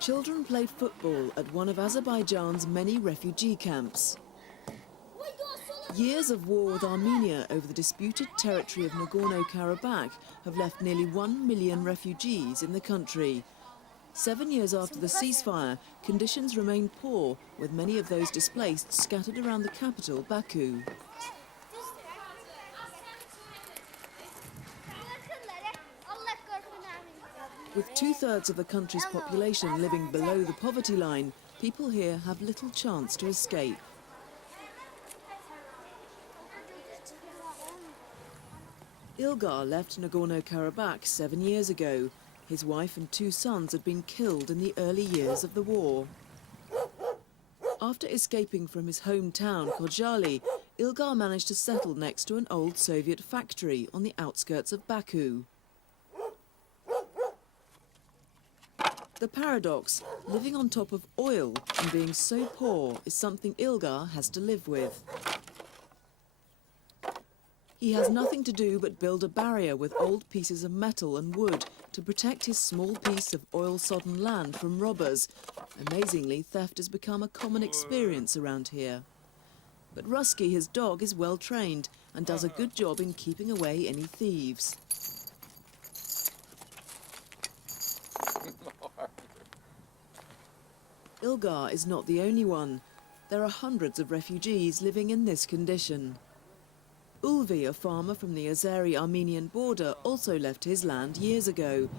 Children play football at one of Azerbaijan's many refugee camps. Years of war with Armenia over the disputed territory of Nagorno-Karabakh have left nearly 1 million refugees in the country. 7 years after the ceasefire, conditions remain poor, with many of those displaced scattered around the capital, Baku. With two-thirds of the country's population living below the poverty line, people here have little chance to escape. Ilgar left Nagorno-Karabakh 7 years ago. His wife and 2 sons had been killed in the early years of the war. After escaping from his hometown, Khojaly, Ilgar managed to settle next to an old Soviet factory on the outskirts of Baku. The paradox, living on top of oil and being so poor, is something Ilgar has to live with. He has nothing to do but build a barrier with old pieces of metal and wood to protect his small piece of oil-sodden land from robbers. Amazingly, theft has become a common experience around here. But Rusky, his dog, is well trained and does a good job in keeping away any thieves. Ilgar is not the only one. There are hundreds of refugees living in this condition. Ulvi, a farmer from the Azeri-Armenian border, also left his land years ago.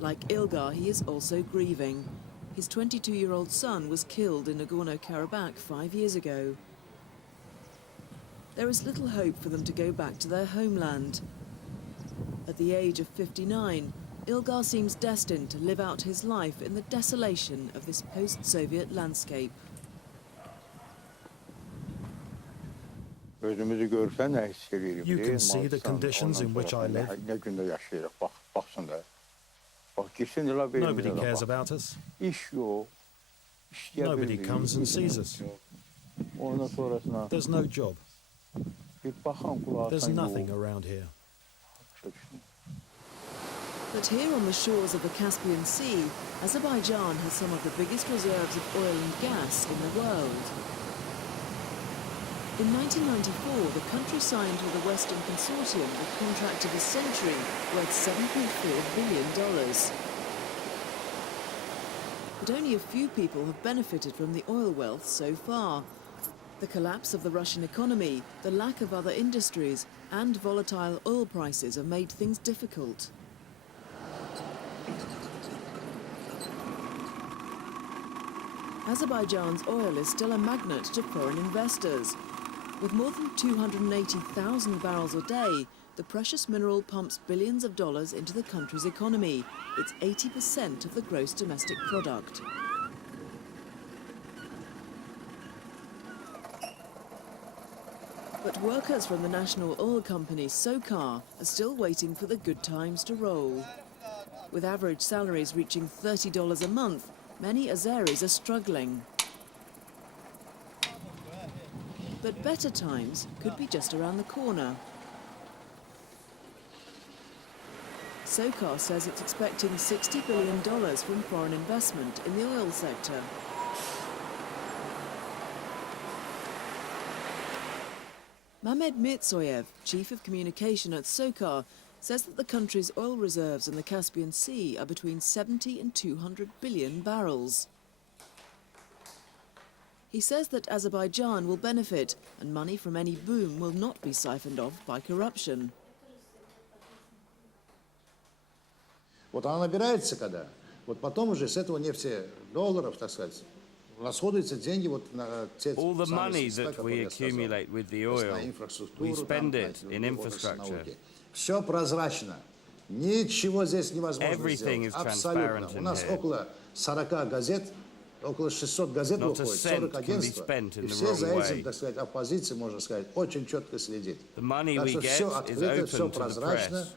Like Ilgar, he is also grieving. His 22-year-old son was killed in Nagorno-Karabakh 5 years ago. There is little hope for them to go back to their homeland. At the age of 59, Ilgar seems destined to live out his life in the desolation of this post-Soviet landscape. You can see the conditions in which I live. Nobody cares about us. Nobody comes and sees us. There's no job. There's nothing around here. But here on the shores of the Caspian Sea, Azerbaijan has some of the biggest reserves of oil and gas in the world. In 1994, the country signed with a Western consortium the contract of the century worth $7.4 billion. But only a few people have benefited from the oil wealth so far. The collapse of the Russian economy, the lack of other industries, and volatile oil prices have made things difficult. Azerbaijan's oil is still a magnet to foreign investors. With more than 280,000 barrels a day, the precious mineral pumps billions of dollars into the country's economy. It's 80% of the gross domestic product. But workers from the national oil company SOCAR are still waiting for the good times to roll. With average salaries reaching $30 a month, many Azeris are struggling. But better times could be just around the corner. SOCAR says it's expecting $60 billion from foreign investment in the oil sector. Mamed Mirzoyev, chief of communication at SOCAR, says that the country's oil reserves in the Caspian Sea are between 70 and 200 billion barrels. He says that Azerbaijan will benefit, and money from any boom will not be siphoned off by corruption. Вот она набирается когда, вот потом уже с этого нефтедолларов, так сказать, расходуются деньги вот на те. All the money that we accumulate with the oil, we spend it in infrastructure. Все прозрачно, ничего здесь невозможно сделать. Абсолютно. У нас около 40 газет. Около 600 газет выходит, 40 агентств, и все за этим, так сказать, оппозиция, можно сказать, очень четко следит. Так что все открыто, все прозрачно,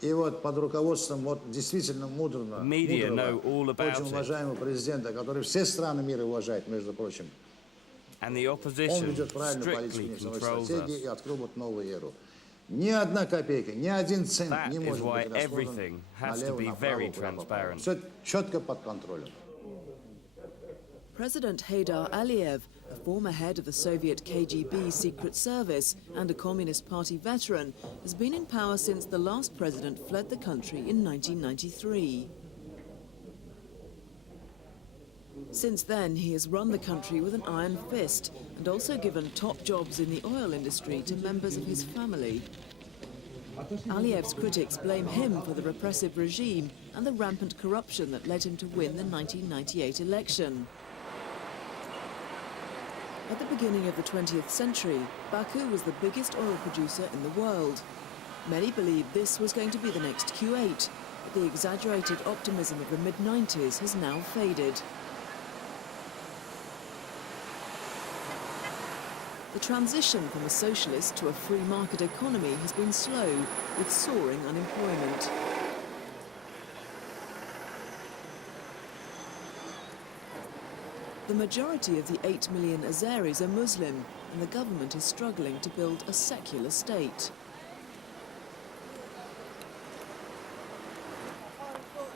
и вот под руководством вот действительно мудрого, очень уважаемого президента, который все страны мира уважает, между прочим, он ведет правильную политику нефтяной стратегии и открыл вот новую эру. Ни одна копейка, ни один цент не может быть расходован налево, направо, прямо. Все четко под контролем. President Heydar Aliyev, a former head of the Soviet KGB Secret Service and a Communist Party veteran, has been in power since the last president fled the country in 1993. Since then, he has run the country with an iron fist and also given top jobs in the oil industry to members of his family. Aliyev's critics blame him for the repressive regime and the rampant corruption that led him to win the 1998 election. At the beginning of the 20th century, Baku was the biggest oil producer in the world. Many believed this was going to be the next Kuwait, but the exaggerated optimism of the mid-90s has now faded. The transition from a socialist to a free market economy has been slow, with soaring unemployment. The majority of the 8 million Azeris are Muslim, and the government is struggling to build a secular state.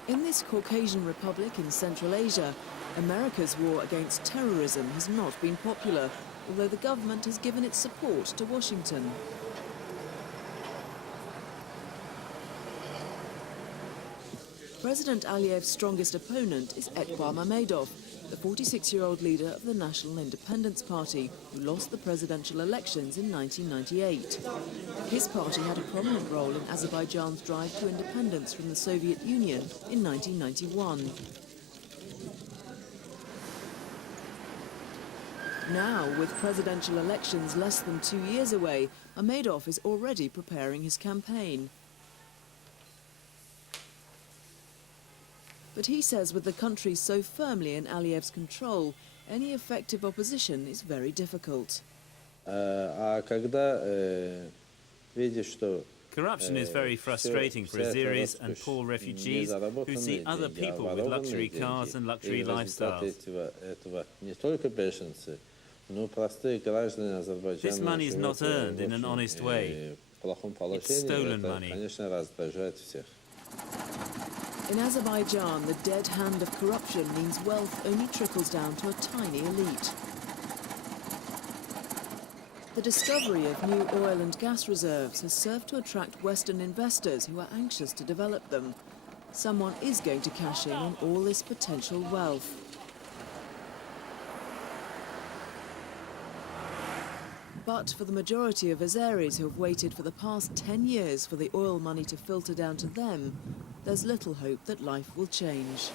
In this Caucasian republic in Central Asia, America's war against terrorism has not been popular, although the government has given its support to Washington. President Aliyev's strongest opponent is Etibar Mamedov, the 46-year-old leader of the National Independence Party, who lost the presidential elections in 1998. His party had a prominent role in Azerbaijan's drive to independence from the Soviet Union in 1991. Now, with presidential elections less than 2 years away, Mamedov is already preparing his campaign. But he says with the country so firmly in Aliyev's control, any effective opposition is very difficult. Corruption is very frustrating for Azeris and poor refugees who see other people with luxury cars and luxury lifestyles. This money is not earned in an honest way. It's stolen money. In Azerbaijan, the dead hand of corruption means wealth only trickles down to a tiny elite. The discovery of new oil and gas reserves has served to attract Western investors who are anxious to develop them. Someone is going to cash in on all this potential wealth. But for the majority of Azeris who have waited for the past 10 years for the oil money to filter down to them, there's little hope that life will change.